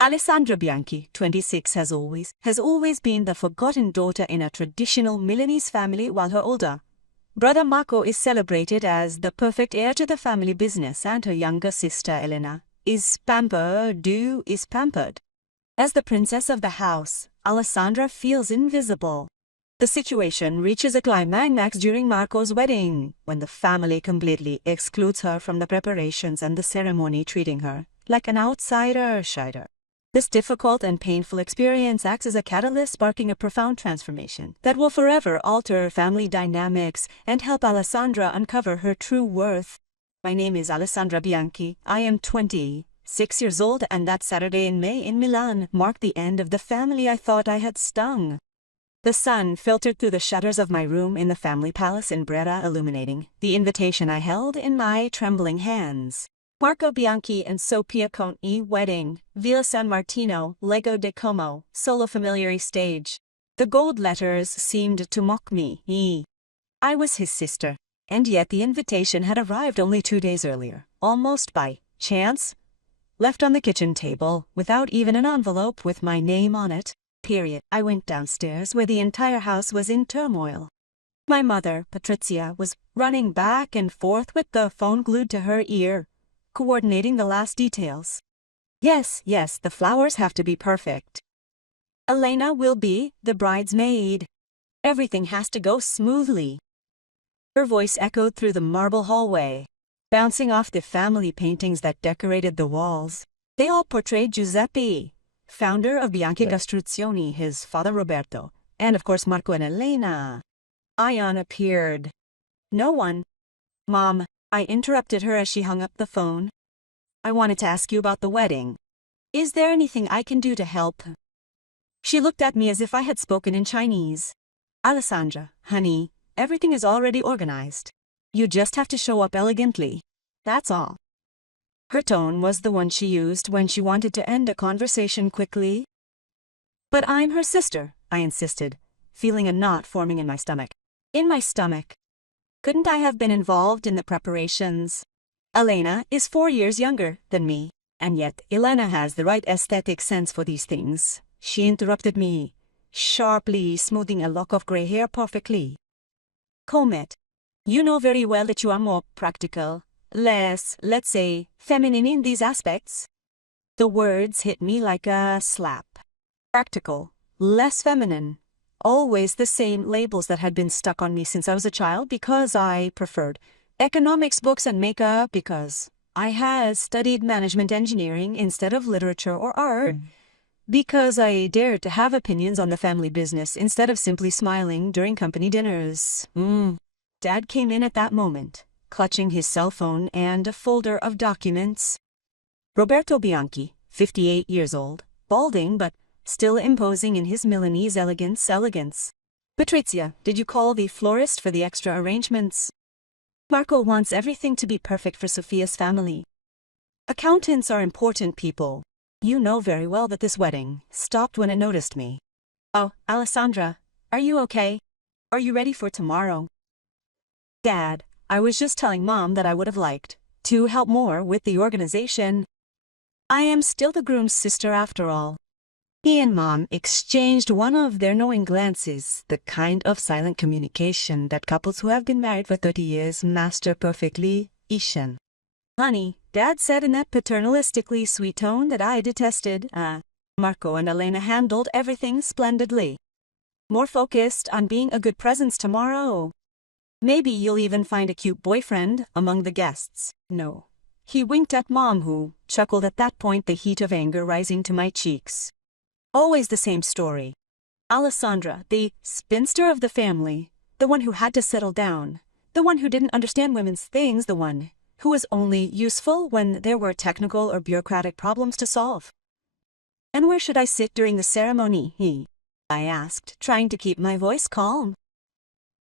Alessandra Bianchi, 26, has always been the forgotten daughter in a traditional Milanese family, while her older brother Marco is celebrated as the perfect heir to the family business, and her younger sister Elena is pampered. As the princess of the house, Alessandra feels invisible. The situation reaches a climax during Marco's wedding, when the family completely excludes her from the preparations and the ceremony, treating her like an outsider. This difficult and painful experience acts as a catalyst, sparking a profound transformation that will forever alter family dynamics and help Alessandra uncover her true worth. My name is Alessandra Bianchi. I am 26 years old, and that Saturday in May in Milan marked the end of the family I thought I had stung. The sun filtered through the shutters of my room in the family palace in Brera, illuminating the invitation I held in my trembling hands. Marco Bianchi and Sophia Conti wedding, Villa San Martino, Lago de Como, solo familiare stage. The gold letters seemed to mock me. I was his sister, and yet the invitation had arrived only 2 days earlier, almost by chance, left on the kitchen table, without even an envelope with my name on it. I went downstairs, where the entire house was in turmoil. My mother, Patrizia, was running back and forth with the phone glued to her ear, coordinating the last details. Yes, the flowers have to be perfect. Elena will be the bridesmaid. Everything has to go smoothly. Her voice echoed through the marble hallway, bouncing off the family paintings that decorated the walls. They all portrayed Giuseppe, founder of Bianchi Costruzioni, his father Roberto, and of course Marco and Elena. Ion appeared. No one. Mom, I interrupted her as she hung up the phone. I wanted to ask you about the wedding. Is there anything I can do to help? She looked at me as if I had spoken in Chinese. Alessandra, honey, everything is already organized. You just have to show up elegantly. That's all. Her tone was the one she used when she wanted to end a conversation quickly. But I'm her sister, I insisted, feeling a knot forming in my stomach. Couldn't I have been involved in the preparations? Elena is 4 years younger than me, and yet Elena has the right aesthetic sense for these things. She interrupted me, sharply smoothing a lock of gray hair perfectly. Comb it. You know very well that you are more practical, less, let's say, feminine in these aspects. The words hit me like a slap. Practical, less feminine. Always the same labels that had been stuck on me since I was a child, because I preferred economics books and makeup, because I had studied management engineering instead of literature or art, because I dared to have opinions on the family business instead of simply smiling during company dinners. Dad came in at that moment, clutching his cell phone and a folder of documents. Roberto Bianchi, 58 years old, balding but still imposing in his Milanese elegance. Patrizia, did you call the florist for the extra arrangements? Marco wants everything to be perfect for Sophia's family. Accountants are important people. You know very well that this wedding stopped when it noticed me. Oh, Alessandra, are you okay? Are you ready for tomorrow? Dad, I was just telling Mom that I would have liked to help more with the organization. I am still the groom's sister after all. He and Mom exchanged one of their knowing glances, the kind of silent communication that couples who have been married for 30 years master perfectly. Ishan. Honey, Dad said in that paternalistically sweet tone that I detested. Marco and Elena handled everything splendidly. More focused on being a good presence tomorrow. Maybe you'll even find a cute boyfriend among the guests. No. He winked at Mom, who chuckled at that point, the heat of anger rising to my cheeks. Always the same story. Alessandra, the spinster of the family, the one who had to settle down, the one who didn't understand women's things, the one who was only useful when there were technical or bureaucratic problems to solve. And where should I sit during the ceremony? I asked, trying to keep my voice calm.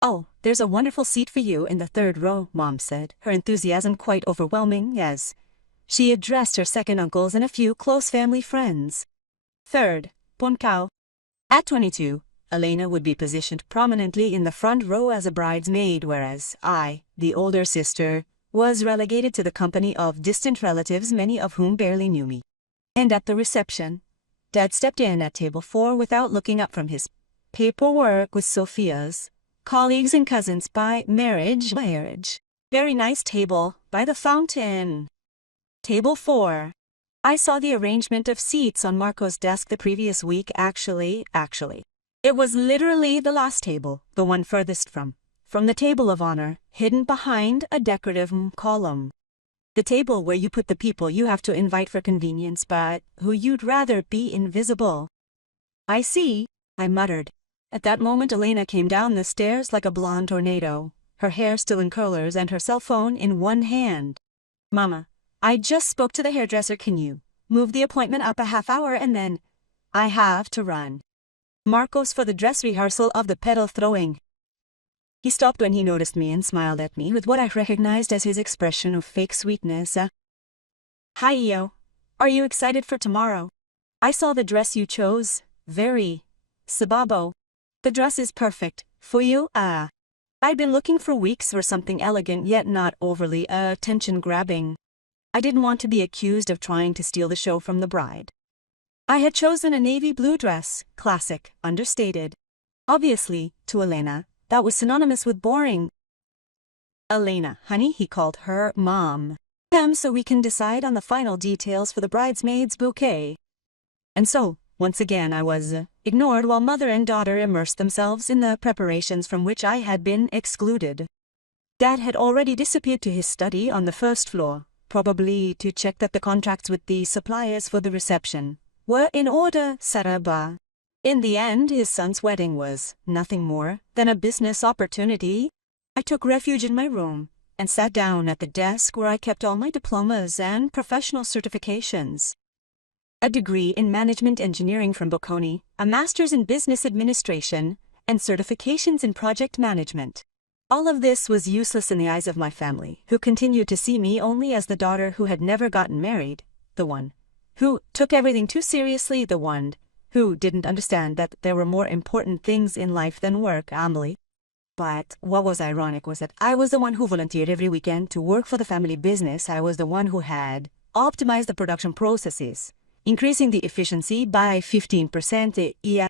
Oh, there's a wonderful seat for you in the 3rd row, Mom said, her enthusiasm quite overwhelming as she addressed her second uncles and a few close family friends. 3rd, Poncao. At 22, Elena would be positioned prominently in the front row as a bridesmaid, whereas I, the older sister, was relegated to the company of distant relatives, many of whom barely knew me. And at the reception, Dad stepped in at table 4 without looking up from his paperwork with Sophia's colleagues and cousins by marriage. Very nice table, by the fountain. Table 4. I saw the arrangement of seats on Marco's desk the previous week. Actually. It was literally the last table, the one furthest from the table of honor, hidden behind a decorative column. The table where you put the people you have to invite for convenience but who you'd rather be invisible. I see, I muttered. At that moment Elena came down the stairs like a blonde tornado, her hair still in curlers and her cell phone in one hand. Mama, I just spoke to the hairdresser. Can you move the appointment up a half hour and then I have to run. Marco's for the dress rehearsal of the pedal throwing. He stopped when he noticed me and smiled at me with what I recognized as his expression of fake sweetness. Hi, Io. Are you excited for tomorrow? I saw the dress you chose. Very. Sababo. The dress is perfect. For you? I'd been looking for weeks for something elegant yet not overly attention-grabbing. I didn't want to be accused of trying to steal the show from the bride. I had chosen a navy blue dress, classic, understated. Obviously, to Elena, that was synonymous with boring. Elena, honey, he called her Mom. So we can decide on the final details for the bridesmaid's bouquet. And so, once again I was ignored while mother and daughter immersed themselves in the preparations from which I had been excluded. Dad had already disappeared to his study on the first floor, probably to check that the contracts with the suppliers for the reception were in order. Saraba. In the end, his son's wedding was nothing more than a business opportunity. I took refuge in my room and sat down at the desk where I kept all my diplomas and professional certifications. A degree in management engineering from Bocconi, a master's in business administration, and certifications in project management. All of this was useless in the eyes of my family, who continued to see me only as the daughter who had never gotten married, the one who took everything too seriously, the one who didn't understand that there were more important things in life than work. Amelie. But what was ironic was that I was the one who volunteered every weekend to work for the family business. I was the one who had optimized the production processes, increasing the efficiency by 15%.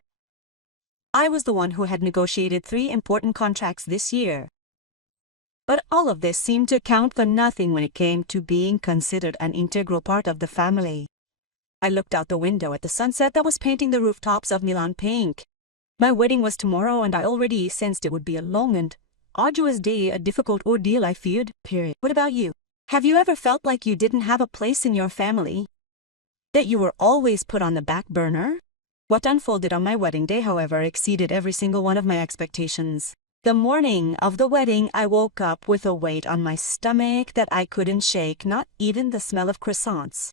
I was the one who had negotiated 3 important contracts this year. But all of this seemed to count for nothing when it came to being considered an integral part of the family. I looked out the window at the sunset that was painting the rooftops of Milan pink. My wedding was tomorrow and I already sensed it would be a long and arduous day, a difficult ordeal I feared. What about you? Have you ever felt like you didn't have a place in your family? That you were always put on the back burner? What unfolded on my wedding day, however, exceeded every single one of my expectations. The morning of the wedding, I woke up with a weight on my stomach that I couldn't shake, not even the smell of croissants.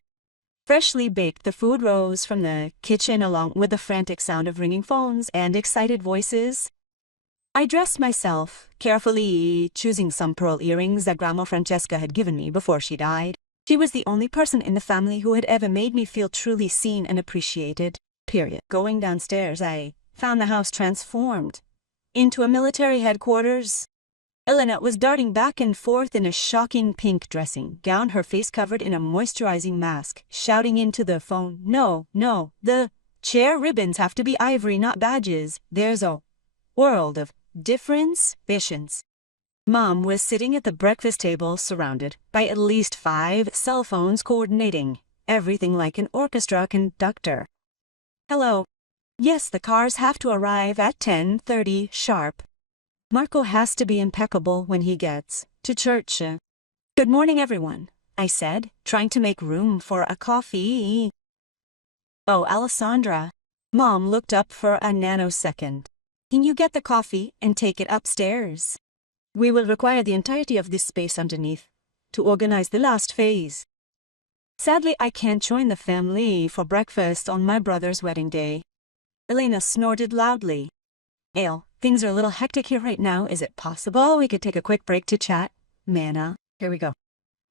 Freshly baked, the food rose from the kitchen along with the frantic sound of ringing phones and excited voices. I dressed myself, carefully choosing some pearl earrings that Grandma Francesca had given me before she died. She was the only person in the family who had ever made me feel truly seen and appreciated. Going downstairs, I found the house transformed into a military headquarters. Elena was darting back and forth in a shocking pink dressing gown, her face covered in a moisturizing mask, shouting into the phone, No, the chair ribbons have to be ivory, not badges. There's a world of difference. Visions. Mom was sitting at the breakfast table surrounded by at least 5 cell phones coordinating everything like an orchestra conductor. Hello. Yes, the cars have to arrive at 10:30 sharp. Marco has to be impeccable when he gets to church. Good morning, everyone, I said, trying to make room for a coffee. Oh, Alessandra. Mom looked up for a nanosecond. Can you get the coffee and take it upstairs? We will require the entirety of this space underneath to organize the last phase. Sadly, I can't join the family for breakfast on my brother's wedding day. Elena snorted loudly. Ale, things are a little hectic here right now. Is it possible we could take a quick break to chat? Mana, here we go.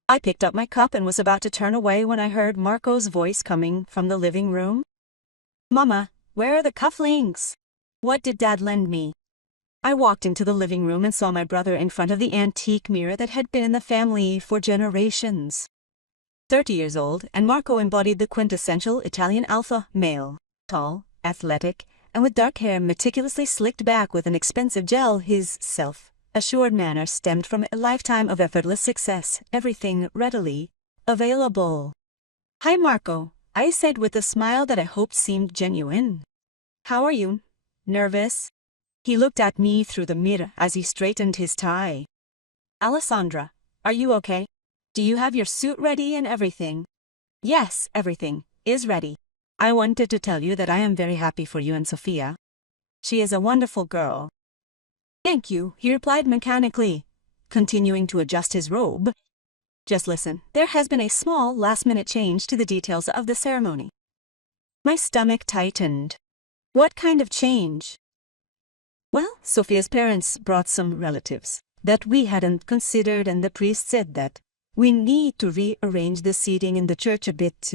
I picked up my cup and was about to turn away when I heard Marco's voice coming from the living room. Mama, where are the cufflinks? What did Dad lend me? I walked into the living room and saw my brother in front of the antique mirror that had been in the family for generations. 30 years old, and Marco embodied the quintessential Italian alpha male. Tall, athletic, and with dark hair meticulously slicked back with an expensive gel, his self-assured manner stemmed from a lifetime of effortless success, everything readily available. "Hi Marco," I said with a smile that I hoped seemed genuine. "How are you? Nervous?" He looked at me through the mirror as he straightened his tie. "Alessandra, are you okay? Do you have your suit ready and everything?" "Yes, everything is ready. I wanted to tell you that I am very happy for you and Sophia. She is a wonderful girl." "Thank you," he replied mechanically, continuing to adjust his robe. "Just listen, there has been a small last-minute change to the details of the ceremony." My stomach tightened. "What kind of change?" "Well, Sophia's parents brought some relatives that we hadn't considered, and the priest said that we need to rearrange the seating in the church a bit.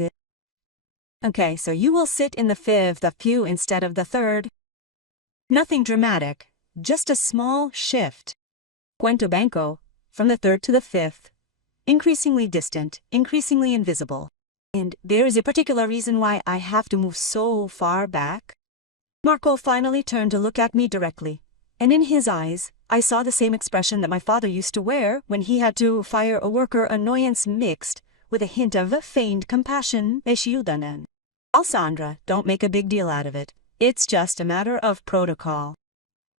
Okay, so you will sit in the fifth pew instead of the third. Nothing dramatic, just a small shift. Cuento banco, from the third to the fifth. Increasingly distant, increasingly invisible. And there is a particular reason why I have to move so far back." Marco finally turned to look at me directly, and in his eyes, I saw the same expression that my father used to wear when he had to fire a worker, annoyance mixed with a hint of feigned compassion. "Alessandra, don't make a big deal out of it. It's just a matter of protocol.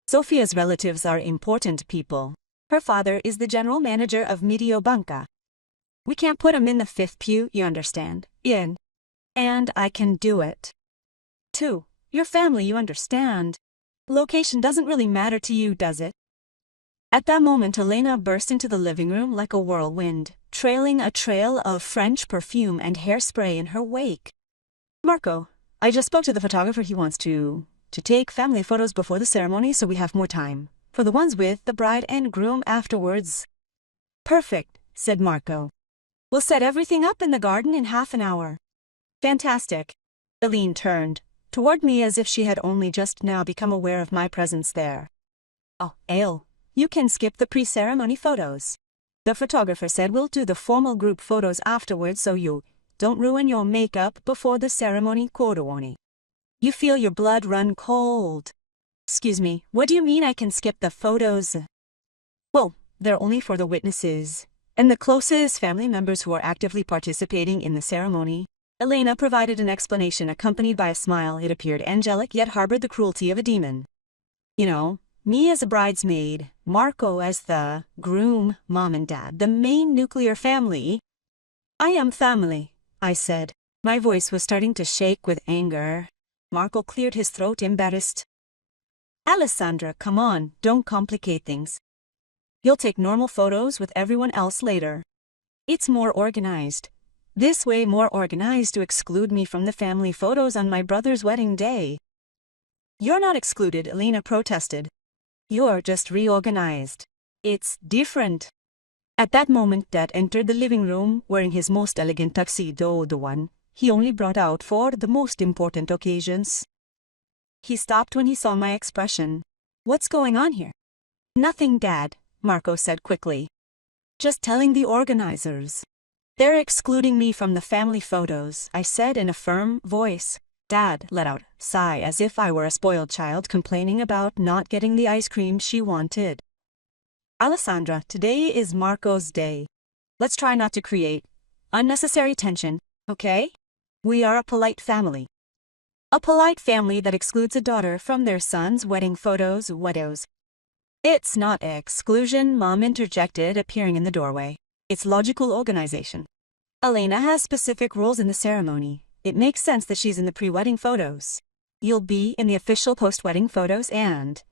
Sophia's relatives are important people. Her father is the general manager of Mediobanca. We can't put him in the fifth pew, you understand? And I can do it. 2. Your family, you understand. Location doesn't really matter to you, does it?" At that moment, Elena burst into the living room like a whirlwind, trailing a trail of French perfume and hairspray in her wake. "Marco, I just spoke to the photographer. He wants to take family photos before the ceremony so we have more time for the ones with the bride and groom afterwards." "Perfect," said Marco. "We'll set everything up in the garden in half an hour." "Fantastic." Eileen turned toward me as if she had only just now become aware of my presence there. "Oh, Ale, you can skip the pre-ceremony photos. The photographer said we'll do the formal group photos afterwards so you don't ruin your makeup before the ceremony. You feel your blood run cold." "Excuse me, what do you mean I can skip the photos?" "Well, they're only for the witnesses and the closest family members who are actively participating in the ceremony." Elena provided an explanation accompanied by a smile. It appeared angelic yet harbored the cruelty of a demon. "You know, me as a bridesmaid, Marco as the groom, mom and dad, the main nuclear family." "I am family," I said. My voice was starting to shake with anger. Marco cleared his throat, embarrassed. "Alessandra, come on, don't complicate things. You'll take normal photos with everyone else later. It's more organized. This way, more organized to exclude me from the family photos on my brother's wedding day." "You're not excluded," Elena protested. "You're just reorganized. It's different." At that moment, Dad entered the living room wearing his most elegant tuxedo, the one he only brought out for the most important occasions. He stopped when he saw my expression. "What's going on here?" "Nothing, Dad," Marco said quickly. "Just telling the organizers. They're excluding me from the family photos," I said in a firm voice. Dad let out a sigh as if I were a spoiled child complaining about not getting the ice cream she wanted. "Alessandra, today is Marco's day. Let's try not to create unnecessary tension, okay? We are a polite family. A polite family that excludes a daughter from their son's wedding photos, widows." "It's not exclusion," Mom interjected, appearing in the doorway. "It's logical organization. Elena has specific roles in the ceremony. It makes sense that she's in the pre-wedding photos. You'll be in the official post-wedding photos and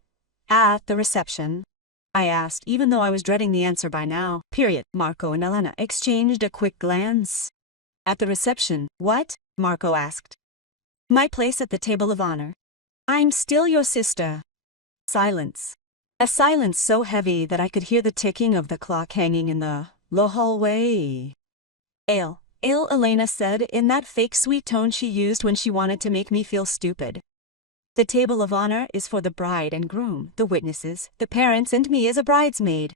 at the reception." I asked, even though I was dreading the answer by now. Marco and Elena exchanged a quick glance. "At the reception, what?" Marco asked. "My place at the table of honor. I'm still your sister." Silence. A silence so heavy that I could hear the ticking of the clock hanging in the hallway. Ale, Elena said in that fake sweet tone she used when she wanted to make me feel stupid. "The table of honor is for the bride and groom, the witnesses, the parents, and me as a bridesmaid.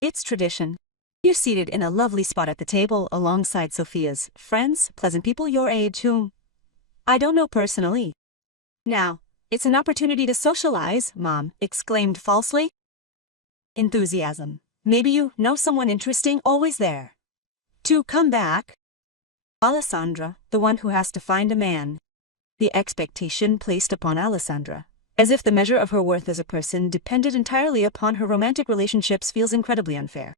It's tradition. You're seated in a lovely spot at the table alongside Sophia's friends, pleasant people your age whom I don't know personally. Now, it's an opportunity to socialize, Mom exclaimed falsely. Enthusiasm. Maybe you know someone interesting always there. To come back. Alessandra, the one who has to find a man. The expectation placed upon Alessandra, as if the measure of her worth as a person depended entirely upon her romantic relationships, feels incredibly unfair.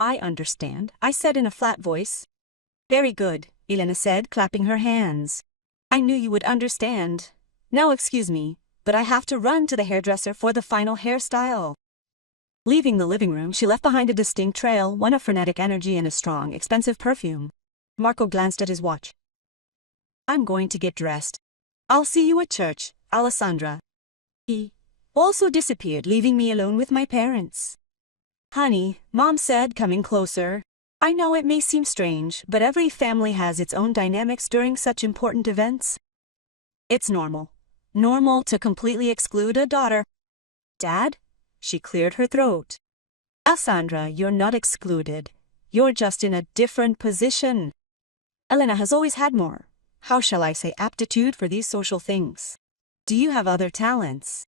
I understand, I said in a flat voice. Very good, Elena said, clapping her hands. I knew you would understand. Now excuse me, but I have to run to the hairdresser for the final hairstyle. Leaving the living room, she left behind a distinct trail, one of frenetic energy and a strong, expensive perfume. Marco glanced at his watch. I'm going to get dressed. I'll see you at church, Alessandra. He also disappeared, leaving me alone with my parents. Honey, Mom said, coming closer. I know it may seem strange, but every family has its own dynamics during such important events. It's normal. Normal to completely exclude a daughter. Dad? She cleared her throat. Alessandra, you're not excluded. You're just in a different position. Elena has always had more, how shall I say, aptitude for these social things. Do you have other talents?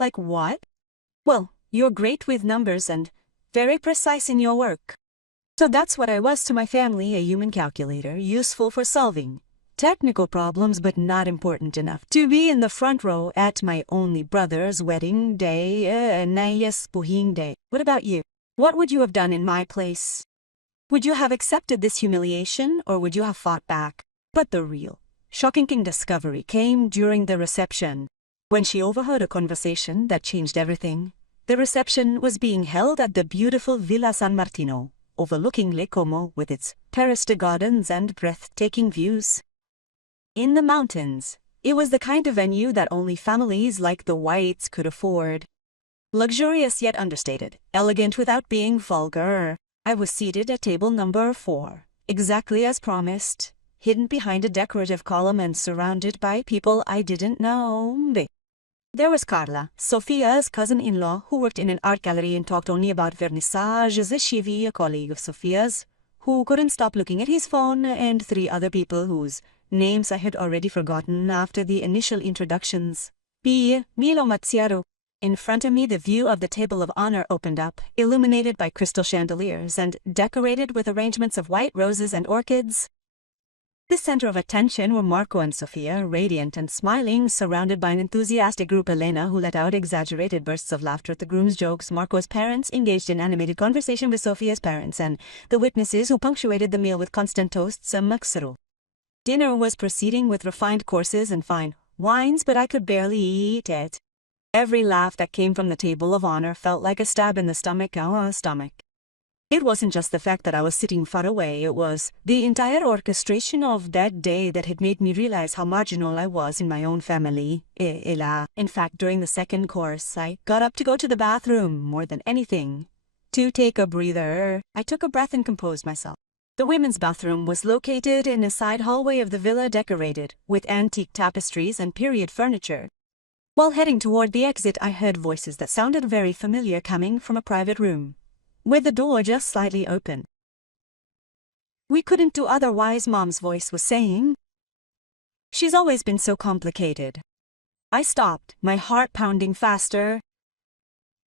Like what? Well, you're great with numbers and very precise in your work. So that's what I was to my family, a human calculator, useful for solving technical problems but not important enough to be in the front row at my only brother's wedding day, day. What about you? What would you have done in my place? Would you have accepted this humiliation or would you have fought back? But the real, shocking discovery came during the reception, when she overheard a conversation that changed everything. The reception was being held at the beautiful Villa San Martino, overlooking Lake Como with its terraced gardens and breathtaking views. In the mountains, it was the kind of venue that only families like the Whites could afford. Luxurious yet understated, elegant without being vulgar. I was seated at table number 4, exactly as promised, hidden behind a decorative column and surrounded by people I didn't know. There was Carla, Sophia's cousin-in-law, who worked in an art gallery and talked only about vernissages. Shivi, a colleague of Sophia's, who couldn't stop looking at his phone, and 3 other people whose names I had already forgotten after the initial introductions. Milo Mazziaro. In front of me, the view of the table of honor opened up, illuminated by crystal chandeliers and decorated with arrangements of white roses and orchids. The center of attention were Marco and Sophia, radiant and smiling, surrounded by an enthusiastic group. Elena, who let out exaggerated bursts of laughter at the groom's jokes, Marco's parents engaged in animated conversation with Sophia's parents, and the witnesses who punctuated the meal with constant toasts. Dinner was proceeding with refined courses and fine wines, but I could barely eat it. Every laugh that came from the table of honor felt like a stab in the stomach. It wasn't just the fact that I was sitting far away, it was the entire orchestration of that day that had made me realize how marginal I was in my own family. In fact, during the second course, I got up to go to the bathroom more than anything. To take a breather, I took a breath and composed myself. The women's bathroom was located in a side hallway of the villa, decorated with antique tapestries and period furniture. While heading toward the exit, I heard voices that sounded very familiar coming from a private room, with the door just slightly open. We couldn't do otherwise, Mom's voice was saying. She's always been so complicated. I stopped, my heart pounding faster.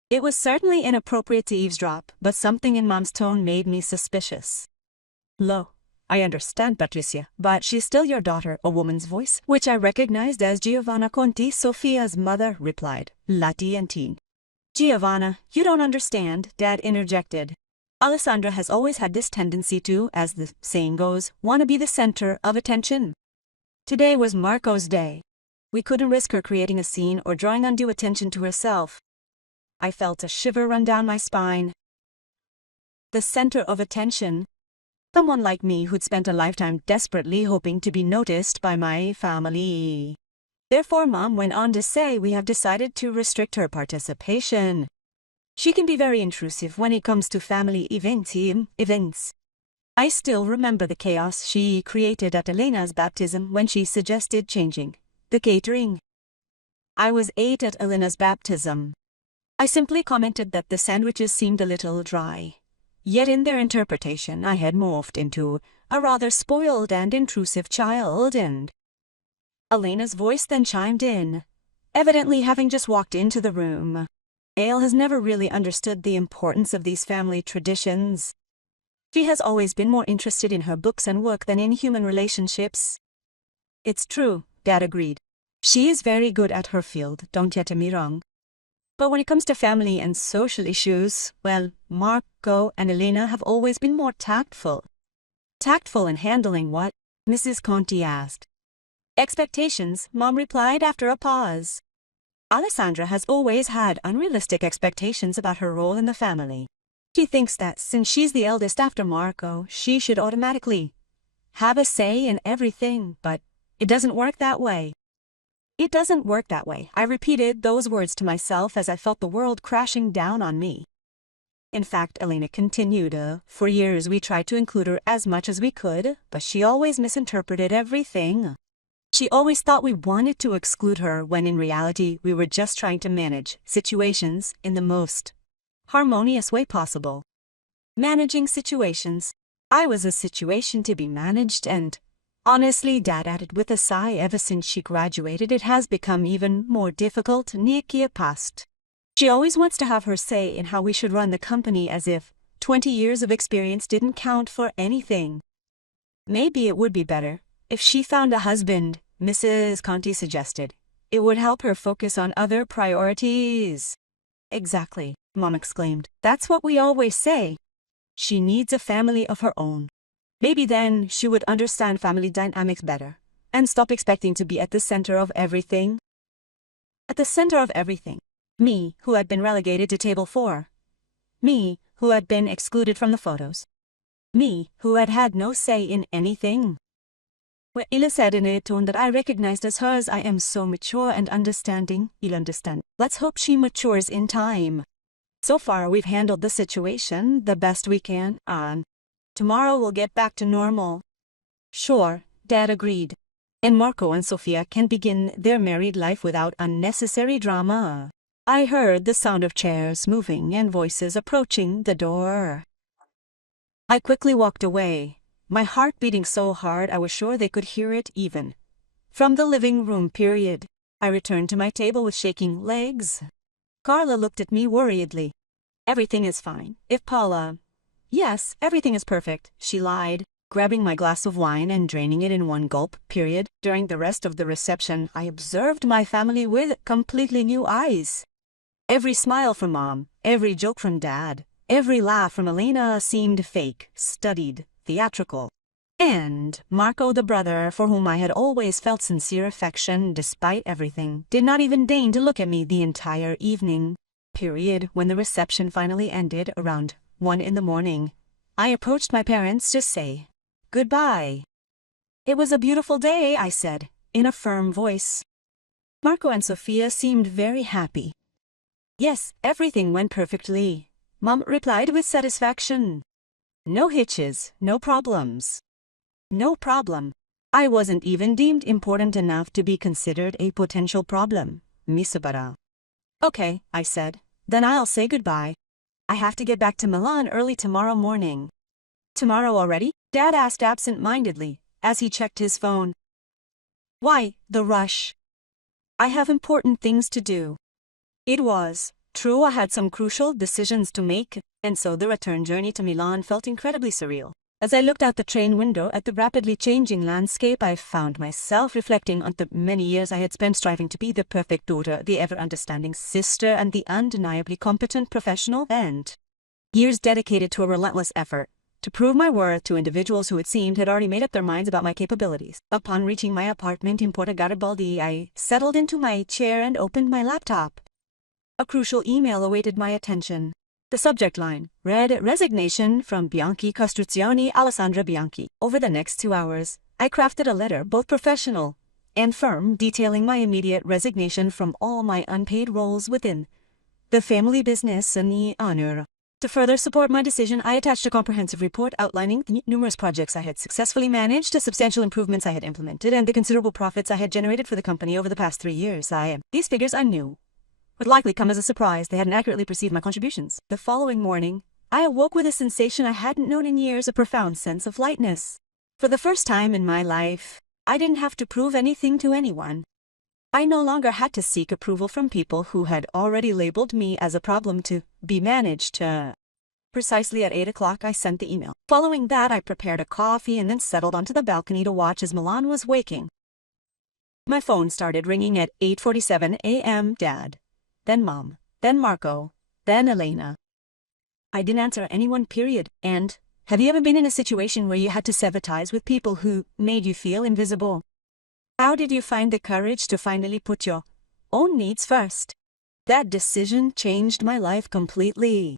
It was certainly inappropriate to eavesdrop, but something in Mom's tone made me suspicious. Lo, I understand, Patricia, but she's still your daughter, a woman's voice, which I recognized as Giovanna Conti, Sophia's mother, replied, latientine. Giovanna, you don't understand, Dad interjected. Alessandra has always had this tendency to, as the saying goes, want to be the center of attention. Today was Marco's day. We couldn't risk her creating a scene or drawing undue attention to herself. I felt a shiver run down my spine. The center of attention. Someone like me who'd spent a lifetime desperately hoping to be noticed by my family. Therefore, Mom went on to say, we have decided to restrict her participation. She can be very intrusive when it comes to family events. I still remember the chaos she created at Elena's baptism when she suggested changing the catering. I was 8 at Elena's baptism. I simply commented that the sandwiches seemed a little dry. Yet in their interpretation I had morphed into a rather spoiled and intrusive child, and Elena's voice then chimed in, evidently having just walked into the room. Ale has never really understood the importance of these family traditions. She has always been more interested in her books and work than in human relationships. It's true, Dad agreed. She is very good at her field, don't get me wrong. But when it comes to family and social issues, well, Marco and Elena have always been more tactful. Tactful in handling what? Mrs. Conti asked. Expectations, Mom replied after a pause. Alessandra has always had unrealistic expectations about her role in the family. She thinks that since she's the eldest after Marco, she should automatically have a say in everything, but it doesn't work that way. It doesn't work that way. I repeated those words to myself as I felt the world crashing down on me. In fact, Elena continued, for years we tried to include her as much as we could, but she always misinterpreted everything. She always thought we wanted to exclude her when in reality we were just trying to manage situations in the most harmonious way possible. Managing situations. I was a situation to be managed, and honestly, Dad added with a sigh, ever since she graduated it has become even more difficult, Nikia past. She always wants to have her say in how we should run the company, as if 20 years of experience didn't count for anything. Maybe it would be better if she found a husband, Mrs. Conti suggested. It would help her focus on other priorities. Exactly, Mom exclaimed. That's what we always say. She needs a family of her own. Maybe then she would understand family dynamics better and stop expecting to be at the center of everything. At the center of everything. Me, who had been relegated to table 4. Me, who had been excluded from the photos. Me, who had had no say in anything. When Ila said in a tone that I recognized as hers, I am so mature and understanding. You'll understand. Let's hope she matures in time. So far we've handled the situation the best we can, and tomorrow we'll get back to normal. Sure, Dad agreed. And Marco and Sofia can begin their married life without unnecessary drama. I heard the sound of chairs moving and voices approaching the door. I quickly walked away, my heart beating so hard I was sure they could hear it even from the living room. I returned to my table with shaking legs. Carla looked at me worriedly. Everything is fine. If Paula... Yes, everything is perfect, she lied, grabbing my glass of wine and draining it in one gulp. During the rest of the reception, I observed my family with completely new eyes. Every smile from Mom, every joke from Dad, every laugh from Elena seemed fake, studied, theatrical. And Marco, the brother for whom I had always felt sincere affection despite everything, did not even deign to look at me the entire evening. When the reception finally ended around 1 in the morning, I approached my parents to say goodbye. It was a beautiful day, I said, in a firm voice. Marco and Sofia seemed very happy. Yes, everything went perfectly, Mom replied with satisfaction. No hitches, no problems. No problem. I wasn't even deemed important enough to be considered a potential problem, Misabara. Okay, I said, then I'll say goodbye. I have to get back to Milan early tomorrow morning. Tomorrow already? Dad asked absent-mindedly, as he checked his phone. Why, the rush? I have important things to do. It was true I had some crucial decisions to make, and so the return journey to Milan felt incredibly surreal. As I looked out the train window at the rapidly changing landscape, I found myself reflecting on the many years I had spent striving to be the perfect daughter, the ever-understanding sister, and the undeniably competent professional, and years dedicated to a relentless effort to prove my worth to individuals who it seemed had already made up their minds about my capabilities. Upon reaching my apartment in Porta Garibaldi, I settled into my chair and opened my laptop. A crucial email awaited my attention. The subject line read, "Resignation from Bianchi Costruzioni, Alessandra Bianchi." Over the next 2 hours, I crafted a letter both professional and firm detailing my immediate resignation from all my unpaid roles within the family business and the honor. To further support my decision, I attached a comprehensive report outlining the numerous projects I had successfully managed, the substantial improvements I had implemented, and the considerable profits I had generated for the company over the past 3 years. These figures I knew would likely come as a surprise. They hadn't accurately perceived my contributions. The following morning, I awoke with a sensation I hadn't known in years, a profound sense of lightness. For the first time in my life, I didn't have to prove anything to anyone. I no longer had to seek approval from people who had already labeled me as a problem to be managed. Precisely at 8 o'clock I sent the email. Following that, I prepared a coffee and then settled onto the balcony to watch as Milan was waking. My phone started ringing at 8:47 a.m. Dad, then Mom, then Marco, then Elena. I didn't answer anyone, period. And, have you ever been in a situation where you had to sever ties with people who made you feel invisible? How did you find the courage to finally put your own needs first? That decision changed my life completely.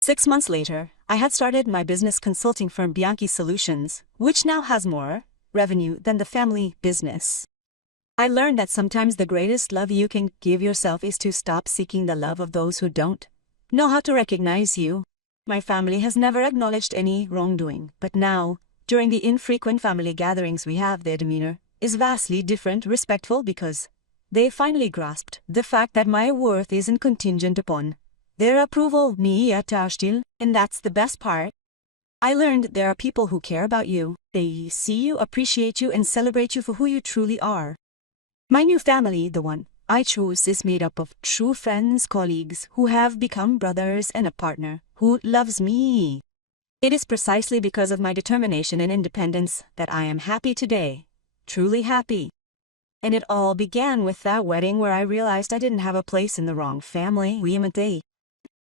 6 months later, I had started my business consulting firm Bianchi Solutions, which now has more revenue than the family business. I learned that sometimes the greatest love you can give yourself is to stop seeking the love of those who don't know how to recognize you. My family has never acknowledged any wrongdoing, but now, during the infrequent family gatherings we have, their demeanor is vastly different, respectful, because they finally grasped the fact that my worth isn't contingent upon their approval, and that's the best part. I learned there are people who care about you. They see you, appreciate you, and celebrate you for who you truly are. My new family, the one I chose, is made up of true friends, colleagues who have become brothers, and a partner who loves me. It is precisely because of my determination and independence that I am happy today, truly happy. And it all began with that wedding where I realized I didn't have a place in the wrong family.